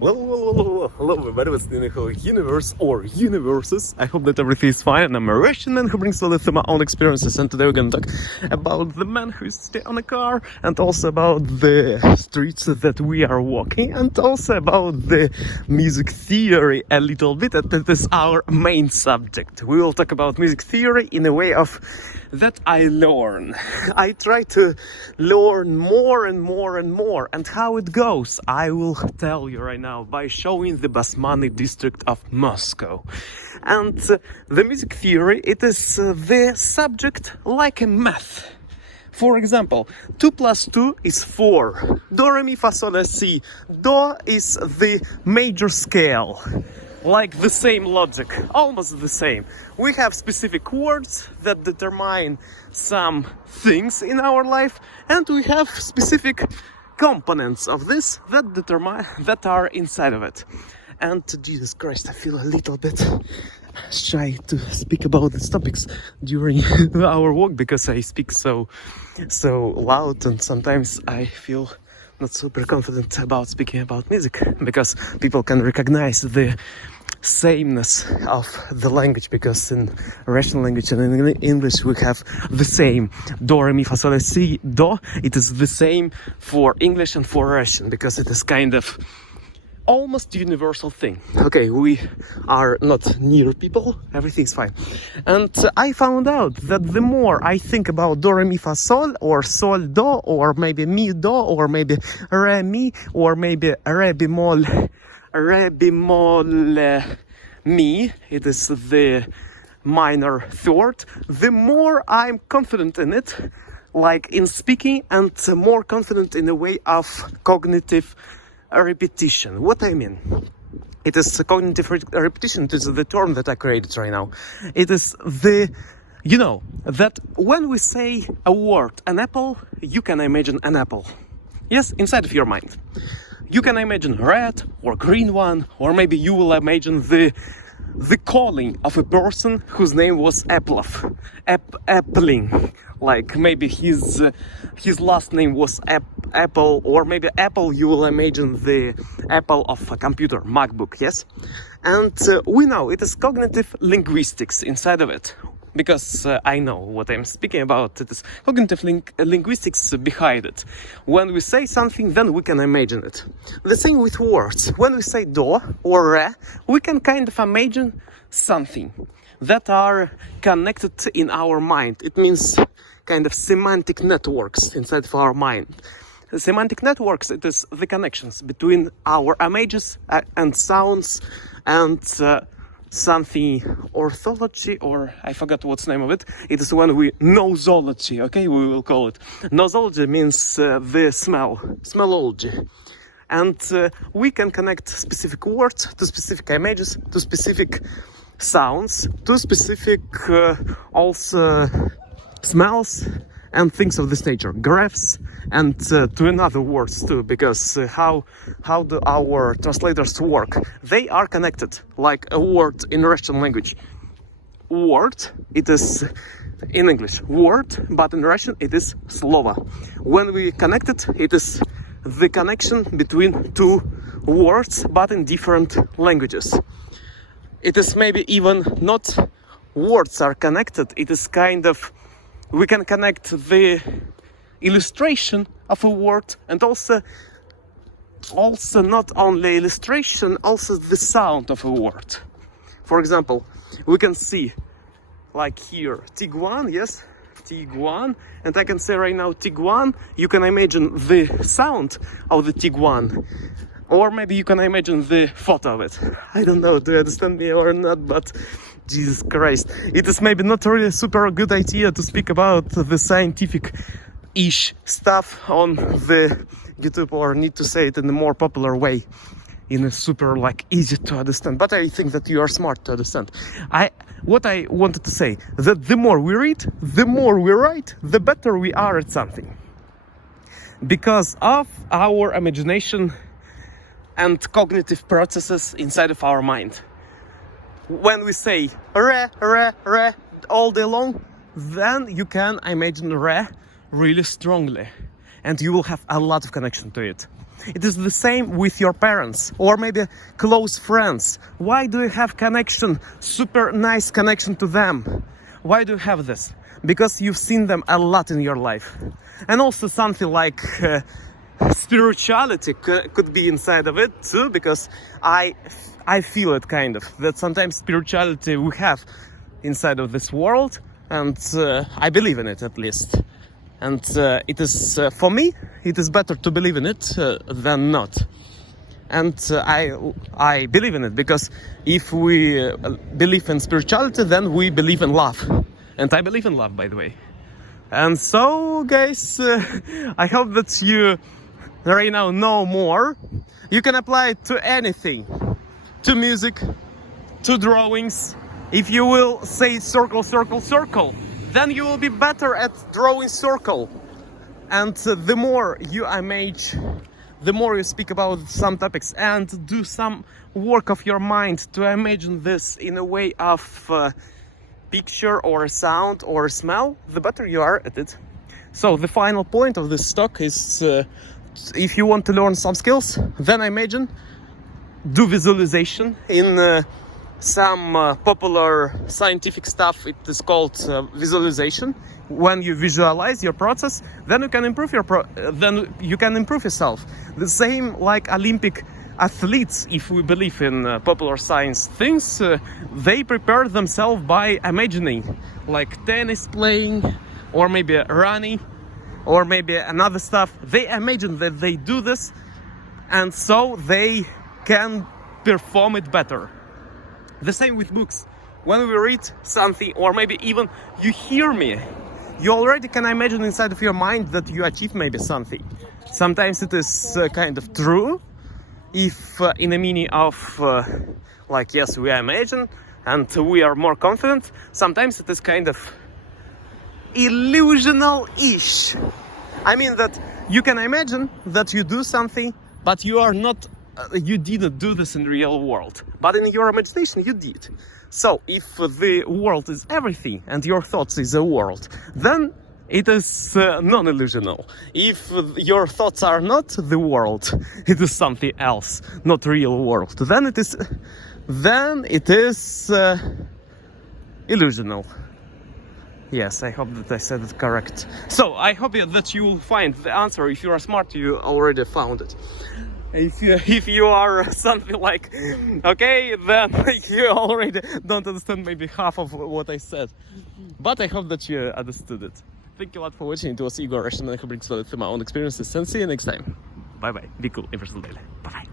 Well, hello everybody, what's the whole universe or universes. I hope that everything is fine, and I'm a Russian man who brings a little my own experiences, and today we're gonna talk about the man who is staying on a car, and also about the streets that we are walking, and also about the music theory a little bit. That is our main subject. We will talk about music theory in a way of that I learn. I try to learn more and more and more, and how it goes I will tell you right now by showing the Basmany district of Moscow. And the music theory, it is the subject like a math. For example, 2 plus 2 is 4. Do, re, mi, fa, sol, la, si. Do is the major scale. Like the same logic, almost the same. We have specific words that determine some things in our life, and we have specific components of this that are inside of it. And Jesus Christ, I feel a little bit shy to speak about these topics during our walk because I speak so loud, and sometimes I feel not super confident about speaking about music because people can recognize the sameness of the language, because in Russian language and in English we have the same do, re, mi, fa, sol, la, si, do. It is the same for English and for Russian because it is kind of almost universal thing. Okay, we are not near people, everything's fine. And I found out that the more I think about do, re, mi, fa, sol, or sol, do, or maybe mi, do, or maybe re, mi, or maybe re bemol, mi, it is the minor third, the more I'm confident in it, like in speaking, and more confident in a way of cognitive repetition. What I mean? It is cognitive repetition. It is the term that I created right now. It is that when we say a word, an apple, you can imagine an apple. Yes, inside of your mind. You can imagine red or green one, or maybe you will imagine the calling of a person whose name was Applov, Appling. Like maybe his last name was Apple, or maybe Apple. You will imagine the Apple of a computer, MacBook. Yes, and we know it is cognitive linguistics inside of it. Because I know what I'm speaking about. It is cognitive linguistics behind it. When we say something, then we can imagine it. The same with words. When we say do or re, we can kind of imagine something that are connected in our mind. It means kind of semantic networks inside of our mind. Semantic networks, it is the connections between our images and sounds and something orthology, or I forgot what's the name of it. It is when we nosology, okay, we will call it. Nosology means the smellology. And we can connect specific words to specific images, to specific sounds, to specific also smells and things of this nature, graphs, and to another words too, because how do our translators work? They are connected, like a word in Russian language. Word, it is in English word, but in Russian it is slovo. When we connect it, it is the connection between two words, but in different languages. It is maybe even not words are connected, it is kind of, we can connect the illustration of a word, and also not only illustration, also the sound of a word. For example, we can see like here Tiguan, yes, Tiguan, and I can say right now Tiguan. You can imagine the sound of the Tiguan, or maybe you can imagine the photo of it. I don't know, do you understand me or not, but Jesus Christ, it is maybe not really super good idea to speak about the scientific-ish stuff on the YouTube, or need to say it in a more popular way, in a super like easy to understand. But I think that you are smart to understand. What I wanted to say, that the more we read, the more we write, the better we are at something. Because of our imagination and cognitive processes inside of our mind. When we say re, re, re all day long, then you can imagine re really strongly, and you will have a lot of connection to it. It is the same with your parents or maybe close friends. Why do you have connection, super nice connection to them? Why do you have this? Because you've seen them a lot in your life. And also something like spirituality could be inside of it too, because I feel it kind of, that sometimes spirituality we have inside of this world, and I believe in it at least. And it is, for me, it is better to believe in it than not. And I believe in it, because if we believe in spirituality, then we believe in love. And I believe in love, by the way. And so, guys, I hope that you right now know more. You can apply it to anything, to music, to drawings. If you will say circle, circle, circle, then you will be better at drawing circle. And the more you image, the more you speak about some topics and do some work of your mind to imagine this in a way of picture or sound or smell, the better you are at it. So the final point of this talk is if you want to learn some skills, then imagine, do visualization. In some popular scientific stuff, it is called visualization. When you visualize your process, then you can improve yourself. The same like Olympic athletes, if we believe in popular science things, they prepare themselves by imagining, like tennis playing, or maybe running, or maybe another stuff. They imagine that they do this, and so they can perform it better. The same with books. When we read something, or maybe even you hear me, you already can imagine inside of your mind that you achieve maybe something. Sometimes it is kind of true, if in a meaning of like, yes, we imagine and we are more confident. Sometimes it is kind of illusional-ish. I mean that you can imagine that you do something, but you are not, you didn't do this in the real world. But in your imagination, you did. So if the world is everything and your thoughts is a world, then it is non-illusional. If your thoughts are not the world, it is something else, not real world, then it is illusional. Yes, I hope that I said it correct. So I hope that you will find the answer. If you are smart, you already found it. If you are something like, okay, then you already don't understand maybe half of what I said. But I hope that you understood it. Thank you a lot for watching. It was Igor Russian, and I hope you experienced my own experiences, and see you next time. Bye bye. Be cool every single day. Bye bye.